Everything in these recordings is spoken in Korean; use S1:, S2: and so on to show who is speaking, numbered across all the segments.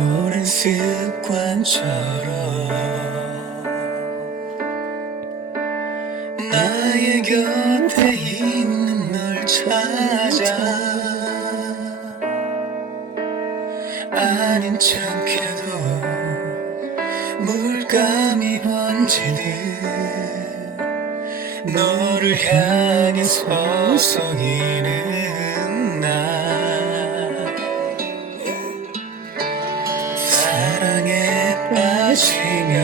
S1: 오랜 습관처럼 나의 곁에 있는 널 찾아 아닌 척해도 물감이 번지듯 너를 향해 서성이는 나 빠지며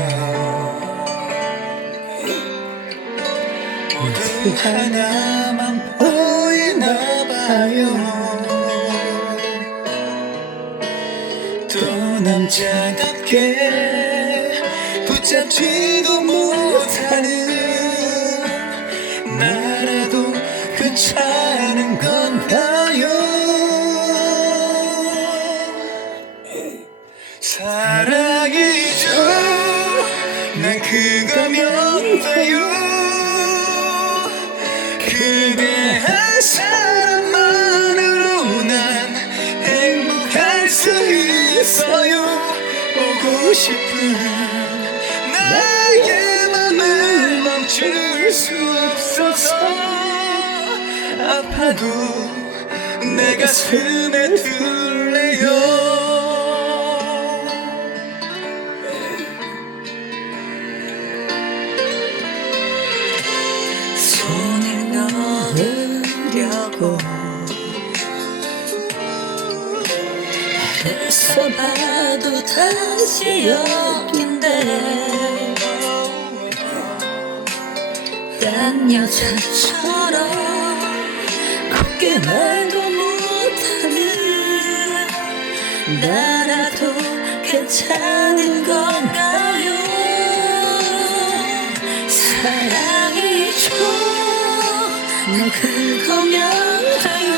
S1: 모두 하나만 보이나 봐요. 또 남자답게 붙잡지도 못하는 나라도 괜찮은 그거면 돼요? 그대 한 사람만으로 난 행복할 수 있어요. 보고 싶은 나의 맘을 멈출 수 없어서 아파도 내 가슴에 둘래요 넣으려고.
S2: 그래서 봐도 다시 여긴데. 딴 여자처럼 곱게 말도 못하는 나라도 괜찮은 건가요? 사랑이죠 너 그거면 돼요.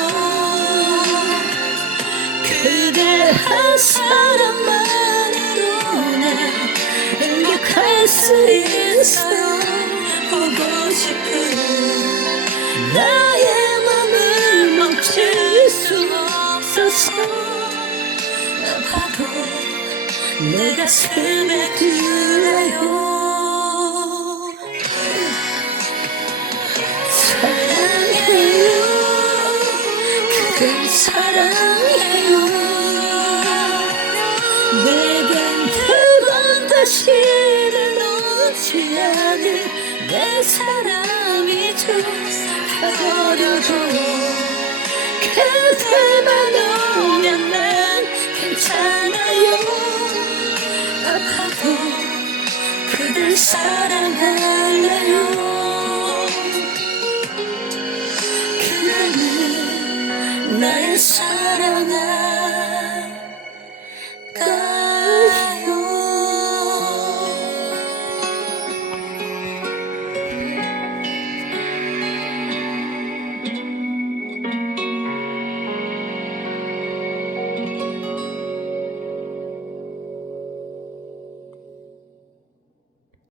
S2: 그대 한 사람만으로는 행복할 수 있어요 보고 싶은 나의 맘을 멈출 수 없어서 아파도 내 가슴에 들려요 사랑해요 다시는 오지 않을 내 사랑이죠 가버려도 그대만 오면 난 괜찮아요. 아파도 그댈 사랑할래요. 그대는 나의 사랑아